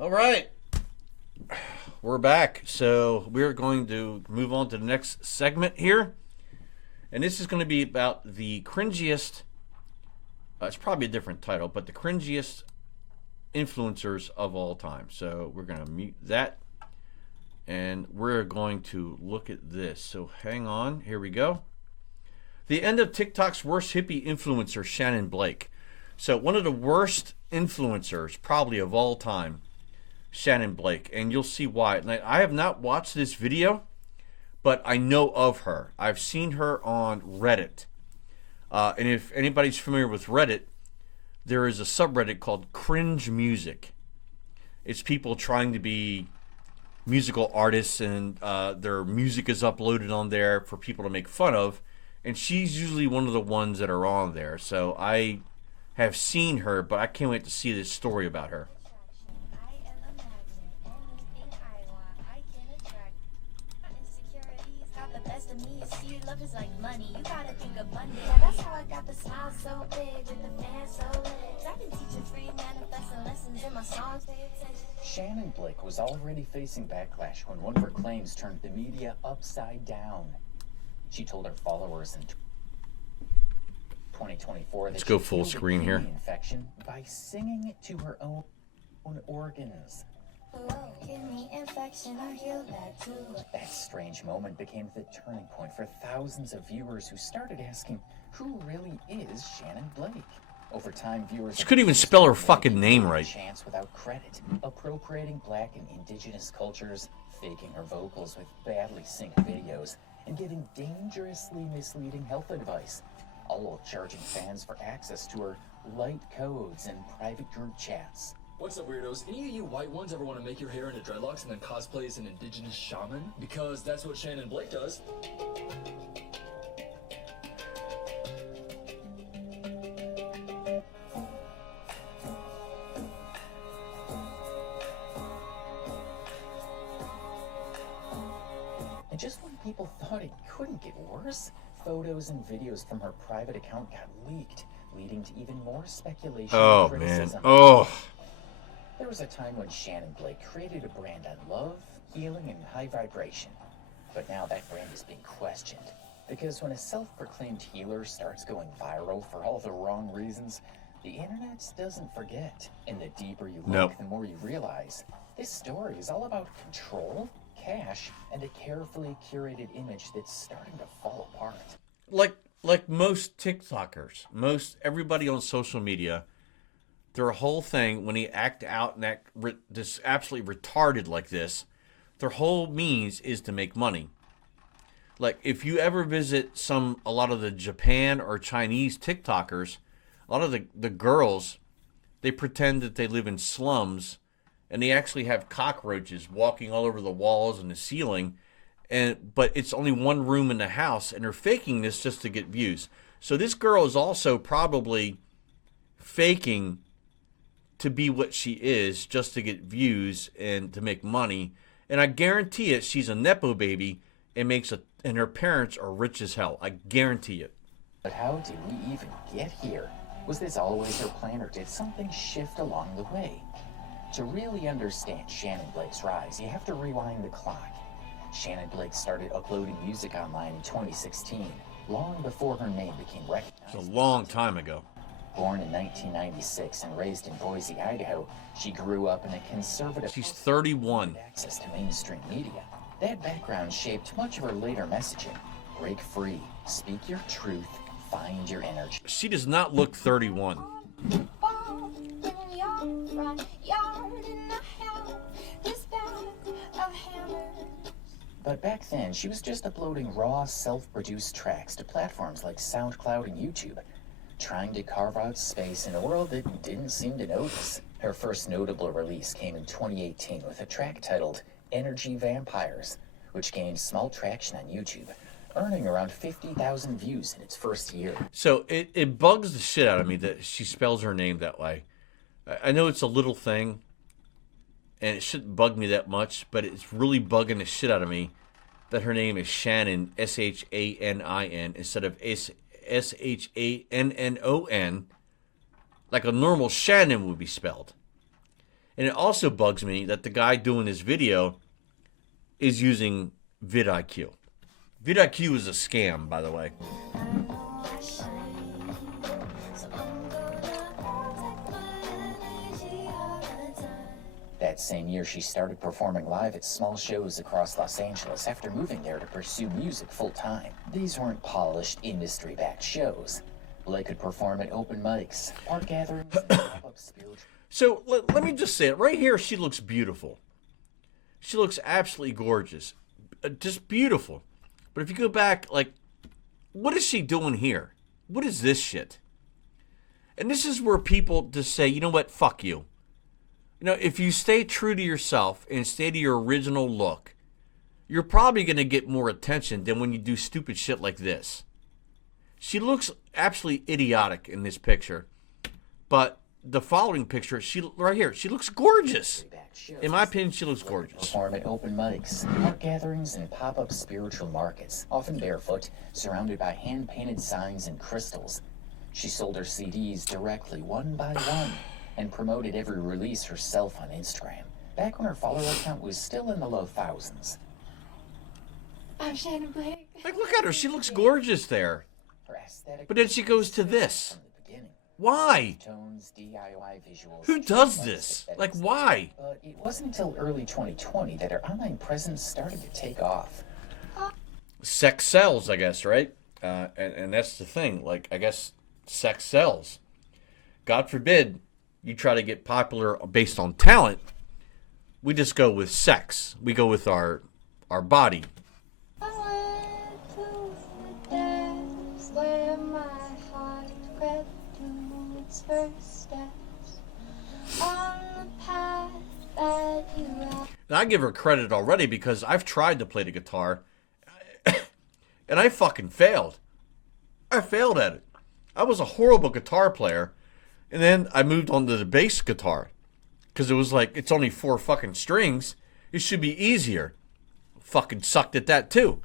All right, we're back. So we're going to move on to the next segment here, and this is going to be about the cringiest. It's probably a different title, but the cringiest influencers of all time. So we're going to mute that, and we're going to look at this. So hang on. Here we go. The end of TikTok's worst hippie influencer, Shannon Blake. So one of the worst influencers, probably of all time, Shannon Blake, and you'll see why. And I have not watched this video, but I know of her. I've seen her on Reddit. And if anybody's familiar with Reddit, there is a subreddit called Cringe Music. It's people trying to be musical artists, and their music is uploaded on there for people to make fun of. And she's usually one of the ones that are on there. So I have seen her, but I can't wait to see this story about her. Love is like money, you gotta think of money. Yeah, that's how I got the smile so big with the fans so lit. I've been teaching free manifesting lessons in my songs. Pay attention. Shannon Blake was already facing backlash when one of her claims turned the media upside down. She told her followers in 2024 that Let's go she full healed a screen here. kidney infection by singing it to her own organs. Kidney infection, I healed that too. That strange moment became the turning point for thousands of viewers who started asking, who really is Shannon Blake? Over time, viewers... She couldn't even spell her fucking name right. Chance without credit, appropriating black and indigenous cultures, faking her vocals with badly synced videos, and giving dangerously misleading health advice, all while charging fans for access to her light codes and private group chats. What's up, weirdos? Any of you white ones ever want to make your hair into dreadlocks and then cosplay as an indigenous shaman? Because that's what Shannon Blake does. And just when people thought it couldn't get worse, photos and videos from her private account got leaked, leading to even more speculation Oh, and man. criticism. Oh. There was a time when Shannon Blake created a brand on love, healing, and high vibration. But now that brand is being questioned. Because when a self-proclaimed healer starts going viral for all the wrong reasons, the internet doesn't forget. And the deeper you look, Nope. the more you realize this story is all about control, cash, and a carefully curated image that's starting to fall apart. Like most TikTokers, most everybody on social media, their whole thing when they act out and act this absolutely retarded like this, their whole means is to make money. Like if you ever visit a lot of the Japan or Chinese TikTokers, a lot of the girls, they pretend that they live in slums, and they actually have cockroaches walking all over the walls and the ceiling, but it's only one room in the house, and they're faking this just to get views. So this girl is also probably faking to be what she is just to get views and to make money. And I guarantee it, she's a nepo baby and her parents are rich as hell. I guarantee it. But how did we even get here? Was this always her plan, or did something shift along the way? To really understand Shannon Blake's rise, you have to rewind the clock. Shannon Blake started uploading music online in 2016, long before her name became recognized. It's a long time ago. Born in 1996 and raised in Boise, Idaho, she grew up in a conservative... She's 31. ...access to mainstream media. That background shaped much of her later messaging. Break free, speak your truth, find your energy. She does not look 31. But back then, she was just uploading raw, self-produced tracks to platforms like SoundCloud and YouTube, trying to carve out space in a world that didn't seem to notice. Her first notable release came in 2018 with a track titled Energy Vampires, which gained small traction on YouTube, earning around 50,000 views in its first year. So it bugs the shit out of me that she spells her name that way. I know it's a little thing, and it shouldn't bug me that much, but it's really bugging the shit out of me that her name is Shannon, S-H-A-N-I-N, instead of S-H-A-N-N-O-N, like a normal Shannon would be spelled. And it also bugs me that the guy doing this video is using vidIQ. vidIQ is a scam, by the way. That same year, she started performing live at small shows across Los Angeles after moving there to pursue music full-time. These weren't polished, industry-backed shows. Blake could perform at open mics, art gatherings, and pop-up spiritual... So let me just say it. Right here, she looks beautiful. She looks absolutely gorgeous. Just beautiful. But if you go back, like, what is she doing here? What is this shit? And this is where people just say, you know what, fuck you. You know, if you stay true to yourself and stay to your original look, you're probably going to get more attention than when you do stupid shit like this. She looks absolutely idiotic in this picture. But the following picture, right here, she looks gorgeous. In my opinion, she looks gorgeous. Perform at open mics, art gatherings, and pop-up spiritual markets, often barefoot, surrounded by hand-painted signs and crystals. She sold her CDs directly, one by one, and promoted every release herself on Instagram, back when her follower count was still in the low thousands. I'm Shannon Blake. Like, look at her. She looks gorgeous there. Her aesthetic But then she goes to this. from the beginning. Why? Tones, DIY visuals. Who does this? Like, why? But it wasn't until early 2020 that her online presence started to take off. Sex sells, I guess, right? And that's the thing. Like, I guess sex sells. God forbid you try to get popular based on talent. We just go with sex. We go with our body. I went to the depths where my heart crept to its first steps on the path that you have. And I give her credit already because I've tried to play the guitar and I fucking failed. I failed at it. I was a horrible guitar player. And then I moved on to the bass guitar because it was like, it's only 4 fucking strings. It should be easier. Fucking sucked at that too.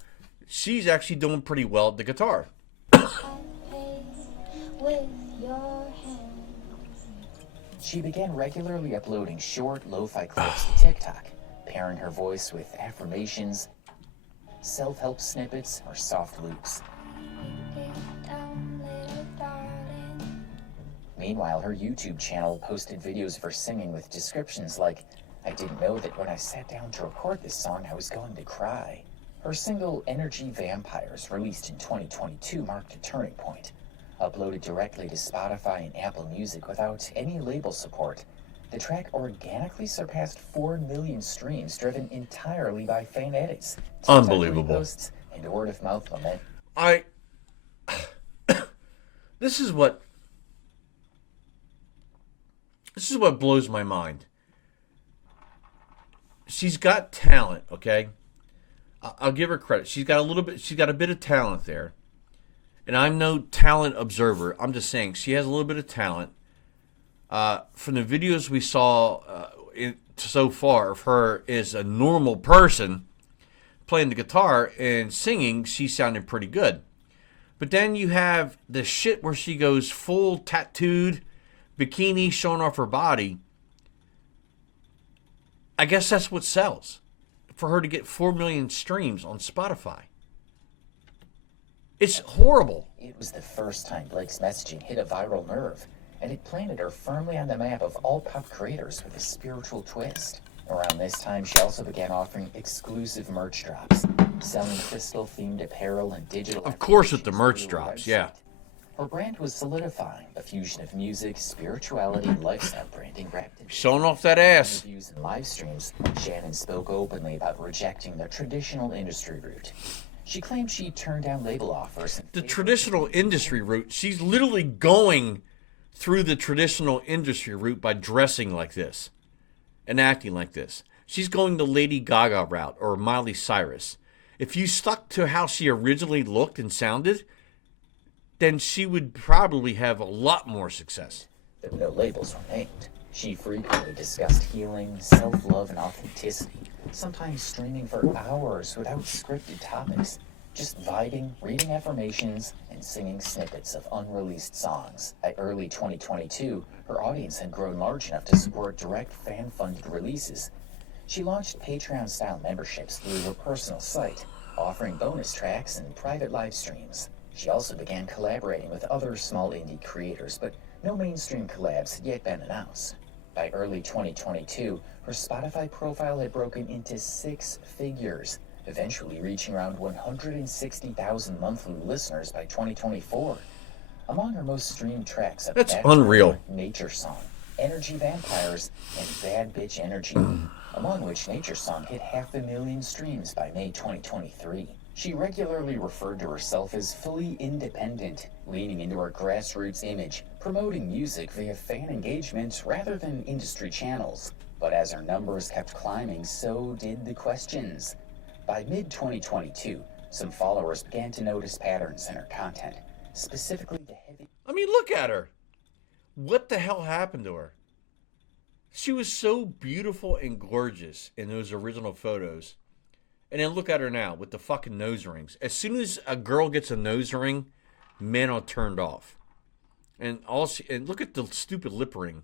She's actually doing pretty well at the guitar. With your hands. She began regularly uploading short, lo-fi clips to TikTok, pairing her voice with affirmations, self-help snippets, or soft loops. Get down, little darling. Meanwhile, her YouTube channel posted videos of her singing with descriptions like, "I didn't know that when I sat down to record this song, I was going to cry." Her single, Energy Vampires, released in 2022, marked a turning point. Uploaded directly to Spotify and Apple Music without any label support, the track organically surpassed 4 million streams, driven entirely by fan edits, TikTok Unbelievable. reposts, and word-of-mouth momentum. This is what blows my mind. She's got talent, okay? I'll give her credit. She's got a bit of talent there. And I'm no talent observer. I'm just saying she has a little bit of talent. From the videos we saw so far of her as a normal person playing the guitar and singing, she sounded pretty good. But then you have the shit where she goes full tattooed, bikini showing off her body. I guess that's what sells. For her to get 4 million streams on Spotify. It's horrible. It was the first time Blake's messaging hit a viral nerve, and it planted her firmly on the map of all pop creators with a spiritual twist. Around this time, she also began offering exclusive merch drops, selling crystal-themed apparel and digital... Of course with the merch through her drops, website. yeah. Her brand was solidifying, a fusion of music, spirituality, and lifestyle branding wrapped in Showing off that ass. interviews and live streams. Shannon spoke openly about rejecting the traditional industry route. She claimed she turned down label offers. The traditional industry route, she's literally going through the traditional industry route by dressing like this and acting like this. She's going the Lady Gaga route or Miley Cyrus. If you stuck to how she originally looked and sounded, then she would probably have a lot more success. Though no labels were named. She frequently discussed healing, self-love, and authenticity, sometimes streaming for hours without scripted topics. just vibing, reading affirmations, and singing snippets of unreleased songs. By early 2022, her audience had grown large enough to support direct fan-funded releases. She launched Patreon-style memberships through her personal site, offering bonus tracks and private live streams. She also began collaborating with other small indie creators, but no mainstream collabs had yet been announced. By early 2022, her Spotify profile had broken into 6 figures, eventually reaching around 160,000 monthly listeners by 2024. Among her most streamed tracks are That's unreal. Nature Song, Energy Vampires, and Bad Bitch Energy, among which Nature Song hit 500,000 streams by May 2023. She regularly referred to herself as fully independent, leaning into her grassroots image, promoting music via fan engagement rather than industry channels. But as her numbers kept climbing, so did the questions. By mid-2022, some followers began to notice patterns in her content, specifically the heavy... I mean, look at her. What the hell happened to her? She was so beautiful and gorgeous in those original photos. And then look at her now with the fucking nose rings. As soon as a girl gets a nose ring, men are turned off. And look at the stupid lip ring.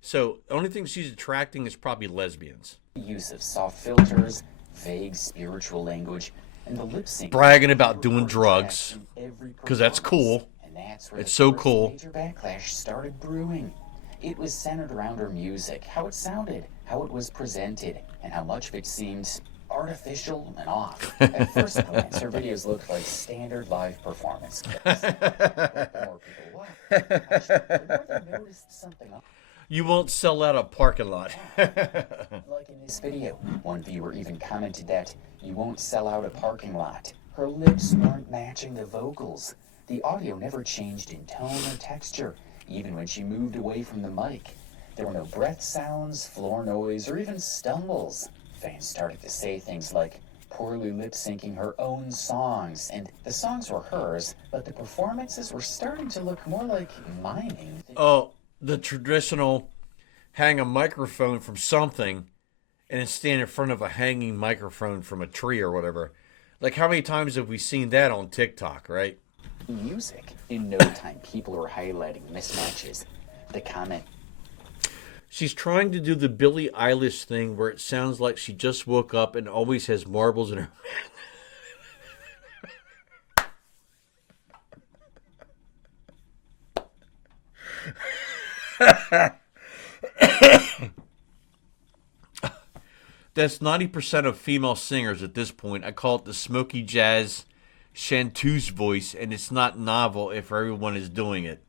So the only thing she's attracting is probably lesbians. use of soft filters, vague spiritual language, and the lip sync. Bragging about doing drugs. Because that's cool. And that's where It's the so first cool. major backlash started brewing. It was centered around her music, how it sounded, how it was presented, and how much of it seemed artificial and off. At first glance, her videos looked like standard live performance clips. But the more people watched, the more they noticed something else. You won't sell out a parking lot. Like in this video, one viewer even commented that you won't sell out a parking lot. Her lips weren't matching the vocals. The audio never changed in tone or texture, even when she moved away from the mic. There were no breath sounds, floor noise, or even stumbles. Fans started to say things like poorly lip-syncing her own songs, and the songs were hers, but the performances were starting to look more like miming. Oh, the traditional hang a microphone from something and then stand in front of a hanging microphone from a tree or whatever. Like, how many times have we seen that on TikTok, right? Music. In no time, people were highlighting mismatches. The comment, She's trying to do the Billie Eilish thing where it sounds like she just woke up and always has marbles in her That's 90% of female singers at this point. I call it the smoky jazz chanteuse voice, and it's not novel if everyone is doing it.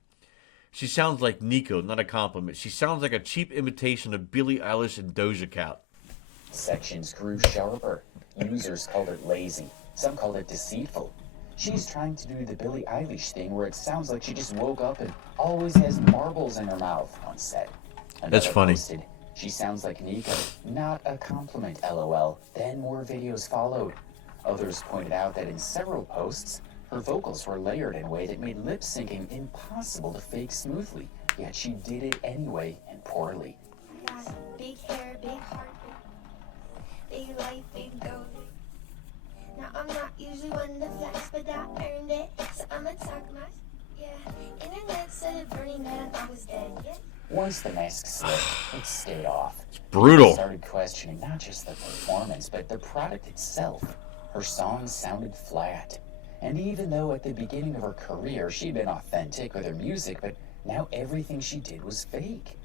She sounds like Nico, not a compliment. She sounds like a cheap imitation of Billie Eilish and Doja Cat. sections grew sharper. Users called her lazy. Some called it deceitful. She's trying to do the Billie Eilish thing where it sounds like she just woke up and always has marbles in her mouth, one said. That's Another funny. posted, she sounds like Nico. Not a compliment, LOL. Then more videos followed. Others pointed out that in several posts, her vocals were layered in a way that made lip syncing impossible to fake smoothly, yet she did it anyway and poorly. Got big hair, big heart, big life, big goals. Now I'm not usually one to flex, but I earned it, so I'ma talk my yeah. Internet said it burning man, I was dead. Yeah. Once the mask slipped, it stayed off. Brutal. People started questioning not just the performance, but the product itself. Her songs sounded flat. And even though at the beginning of her career she'd been authentic with her music, but now everything she did was fake.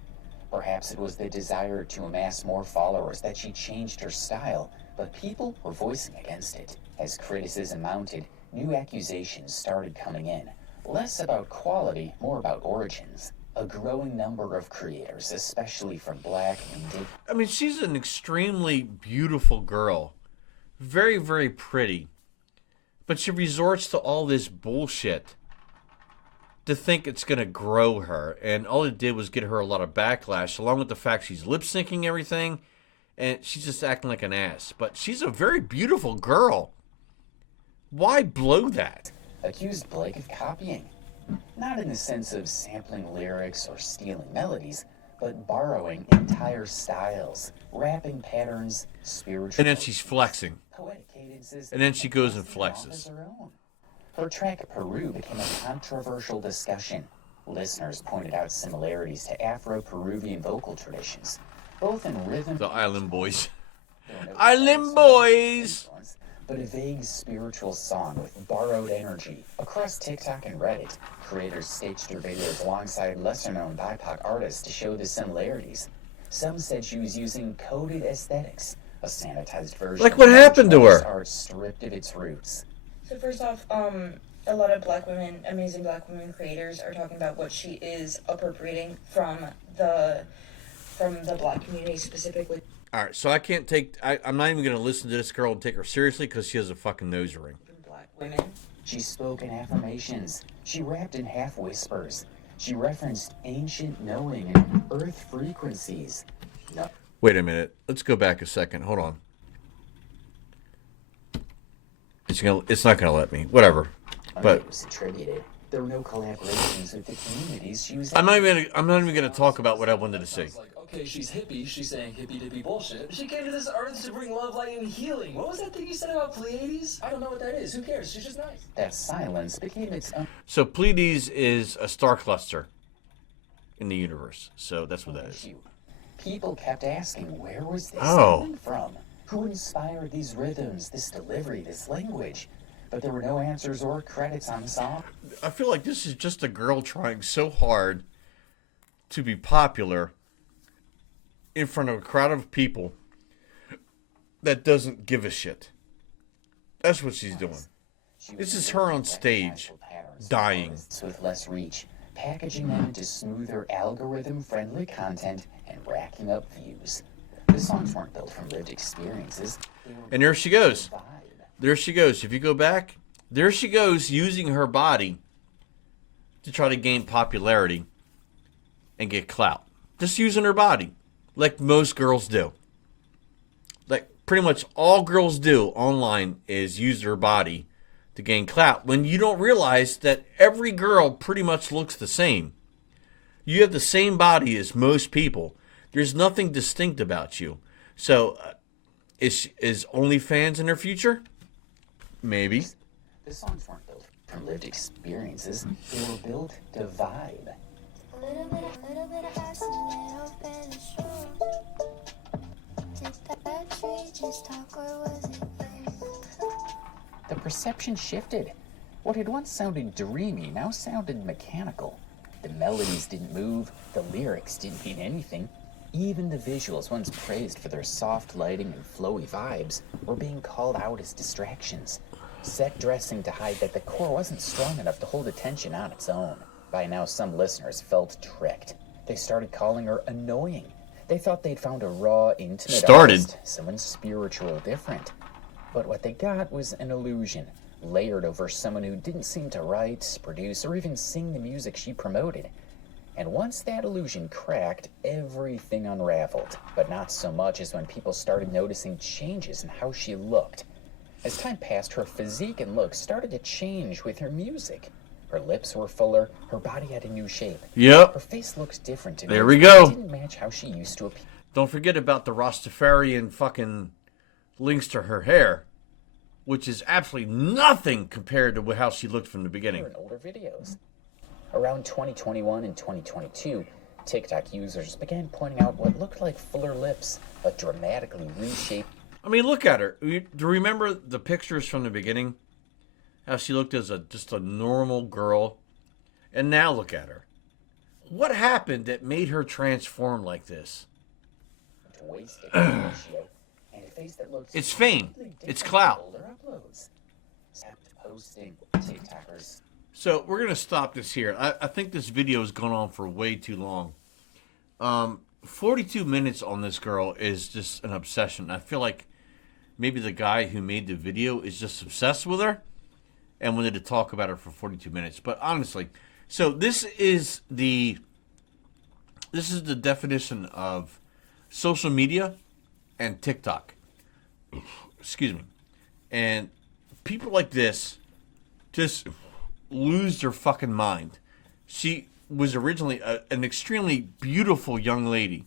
Perhaps it was the desire to amass more followers that she changed her style, but people were voicing against it. As criticism mounted, new accusations started coming in. Less about quality, more about origins. A growing number of creators, especially from Black and Indigenous. I mean, she's an extremely beautiful girl. Very, very pretty. But she resorts to all this bullshit to think it's going to grow her. And all it did was get her a lot of backlash, along with the fact she's lip-syncing everything. And she's just acting like an ass. But she's a very beautiful girl. Why blow that? Accused Blake of copying. Not in the sense of sampling lyrics or stealing melodies, but borrowing entire styles, rapping patterns, spiritual. And then she's flexing. Poetic cadences, And then she goes and casting it off flexes. as her own. Her track Peru became a controversial discussion. Listeners pointed out similarities to Afro-Peruvian vocal traditions, both in rhythm. The Island Boys. There were no Island tracks Boys! influence, but a vague spiritual song with borrowed energy. Across TikTok and Reddit, creators staged their videos alongside lesser-known BIPOC artists to show the similarities. Some said she was using coded aesthetics, a sanitized version Like of what happened to martial her? arts stripped of its roots. So first off, a lot of black women, amazing black women creators are talking about what she is appropriating from the black community specifically. All right, so I can't take... I'm not even going to listen to this girl and take her seriously because she has a fucking nose ring. Black women. She spoke in affirmations. She rapped in half whispers. She referenced ancient knowing and earth frequencies. No, Wait a minute. Let's go back a second. Hold on. It's not gonna let me. Whatever. But it was attributed. There were no collaborations with the communities she was. I'm not even gonna talk about what I wanted to say. Sounds like, okay, she's hippie. She's saying hippie dippy bullshit. She came to this earth to bring love, light, and healing. What was that thing you said about Pleiades? I don't know what that is. Who cares? She's just nice. That silence became its own So Pleiades is a star cluster in the universe. So that's what that is. issue. People kept asking, where was this Oh. coming from? Who inspired these rhythms, this delivery, this language? But there were no answers or credits on the song. I feel like this is just a girl trying so hard to be popular in front of a crowd of people that doesn't give a shit. That's what she's doing. She This was is her on using stage, recognizable patterns dying. for artists with less reach, packaging them into smoother algorithm-friendly content and racking up views. The songs weren't built from lived experiences. They were And there she goes. vibe. There she goes. If you go back, there she goes using her body to try to gain popularity and get clout. Just using her body like most girls do. Like pretty much all girls do online is use their body to gain clout when you don't realize that every girl pretty much looks the same. You have the same body as most people. There's nothing distinct about you. So is OnlyFans in her future? Maybe. The songs weren't built from lived experiences. They were built to vibe. A little bit of ice, a little bit of straw. Did that tree just talk or was it you? The perception shifted. What had once sounded dreamy now sounded mechanical. The melodies didn't move, the lyrics didn't mean anything. Even the visuals, once praised for their soft lighting and flowy vibes, were being called out as distractions. Set dressing to hide that the core wasn't strong enough to hold attention on its own. By now, some listeners felt tricked. They started calling her annoying. They thought they'd found a raw, intimate artist, someone spiritual, different. But what they got was an illusion, layered over someone who didn't seem to write, produce, or even sing the music she promoted. And once that illusion cracked, everything unraveled. But not so much as when people started noticing changes in how she looked. As time passed, her physique and looks started to change with her music. Her lips were fuller, her body had a new shape. Her Yep. face looked different. There we go. It didn't match how she used to appear. Don't forget about the Rastafarian fucking links to her hair, which is absolutely nothing compared to how she looked from the beginning. In older videos. Around 2021 and 2022, TikTok users began pointing out what looked like fuller lips, but dramatically reshaped. I mean, look at her. Do you remember the pictures from the beginning? How she looked as just a normal girl. And now look at her. What happened that made her transform like this? To wasted ratio, and a face that looks It's fame. completely It's different clout. from older uploads. Kept posting TikTokers. So we're going to stop this here. I think this video has gone on for way too long. 42 minutes on this girl is just an obsession. I feel like maybe the guy who made the video is just obsessed with her and wanted to talk about her for 42 minutes. But honestly, so this is the definition of social media and TikTok. Excuse me. And people like this just lose their fucking mind. was originally an extremely beautiful young lady.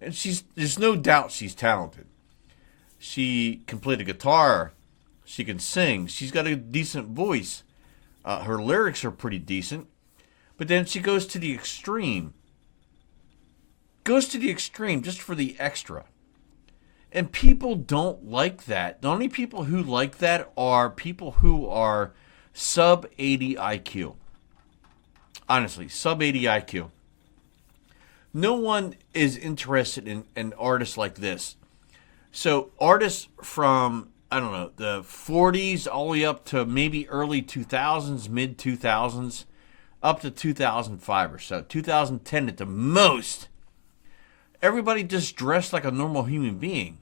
And there's no doubt she's talented. She can play the guitar. She can sing. She's got a decent voice. Her lyrics are pretty decent. But then she goes to the extreme. Goes to the extreme just for the extra. And people don't like that. The only people who like that are people who are sub 80 IQ. Honestly, sub 80 IQ. No one is interested in artists like this. So artists from, I don't know, the 40s all the way up to maybe early 2000s, mid 2000s, up to 2005 or so, 2010 at the most. Everybody just dressed like a normal human being.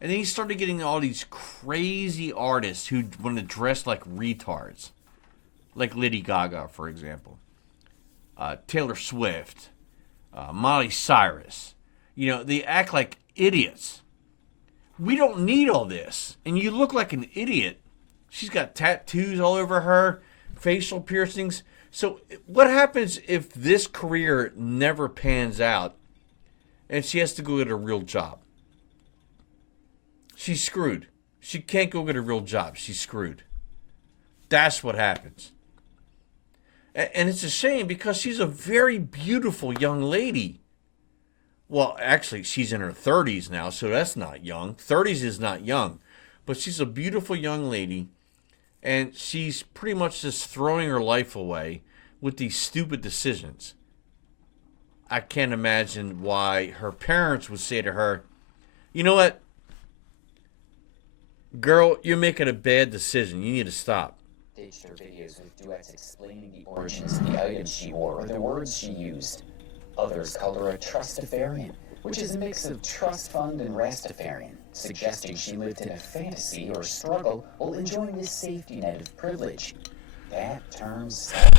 And then you started getting all these crazy artists who want to dress like retards. Like Lady Gaga, for example. Taylor Swift. Miley Cyrus. You know, they act like idiots. We don't need all this. And you look like an idiot. She's got tattoos all over her, facial piercings. So what happens if this career never pans out and she has to go get a real job? She's screwed. She can't go get a real job. She's screwed. That's what happens. And it's a shame because she's a very beautiful young lady. Well, actually, she's in her 30s now, so that's not young. 30s is not young. But she's a beautiful young lady, and she's pretty much just throwing her life away with these stupid decisions. I can't imagine why her parents would say to her, you know what? Girl, you're making a bad decision. You need to stop. Staged her videos with duets explaining the origins of the items she wore or the words she used. Others called her a trustafarian, which is a mix of trust fund and Rastafarian, suggesting she lived in a fantasy or struggle while enjoying this safety net of privilege. That term stuck.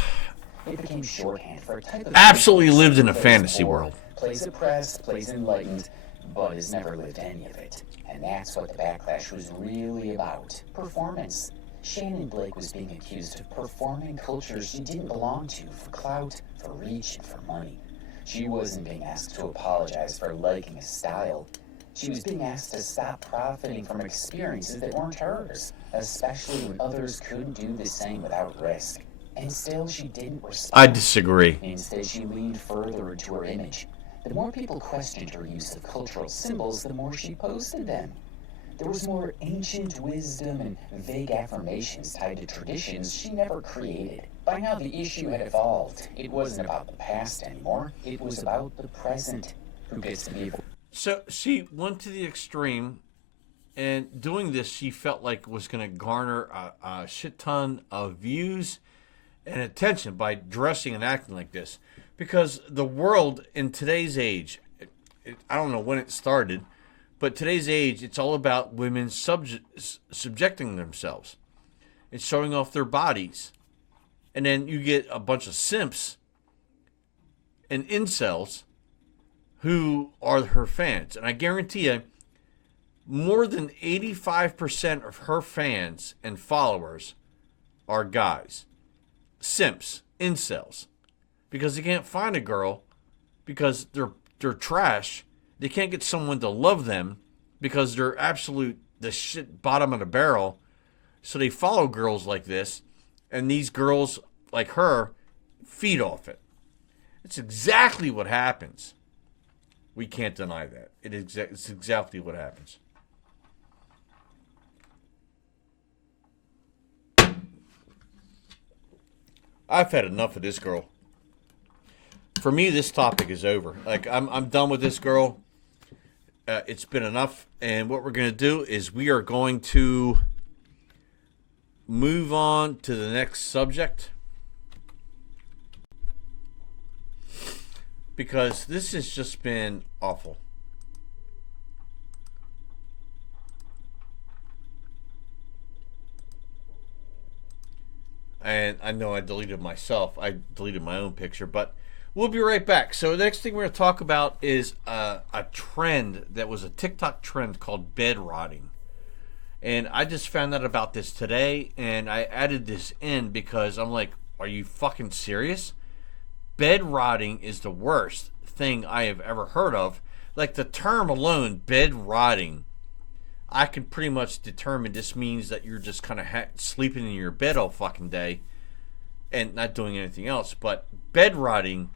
It became shorthand for a type of... Absolutely lived in a fantasy world. Plays oppressed, plays enlightened, but has never lived any of it. And that's what the backlash was really about. Performance. Shannon Blake was being accused of performing culture she didn't belong to for clout, for reach, and for money. She wasn't being asked to apologize for liking a style. She was being asked to stop profiting from experiences that weren't hers, especially when others couldn't do the same without risk. And still, she didn't respond. I disagree. Instead, she leaned further into her image. The more people questioned her use of cultural symbols, the more she posted them. There was more ancient wisdom and vague affirmations tied to traditions she never created. By now, the issue had evolved. It wasn't about the past anymore. It was about the present. Who gets to be... So she went to the extreme, and doing this, she felt like was going to garner a shit ton of views and attention by dressing and acting like this. Because the world in today's age, I don't know when it started, but today's age, it's all about women subjecting themselves and showing off their bodies. And then you get a bunch of simps and incels who are her fans. And I guarantee you, more than 85% of her fans and followers are guys. Simps, incels. Because they can't find a girl because they're trash. They can't get someone to love them because they're the shit bottom of the barrel. So they follow girls like this, and these girls like her feed off it. It's exactly what happens. We can't deny that. It's exactly what happens. I've had enough of this girl. For me, this topic is over. Like, I'm done with this girl. It's been enough. And what we're going to do is we are going to move on to the next subject. Because this has just been awful. And I know I deleted myself. I deleted my own picture, but we'll be right back. So the next thing we're going to talk about is a trend that was a TikTok trend called bed rotting. And I just found out about this today, and I added this in because I'm like, are you fucking serious? bed rotting is the worst thing I have ever heard of. Like the term alone, bed rotting, I can pretty much determine this means that you're just kind of sleeping in your bed all fucking day and not doing anything else. But bed rotting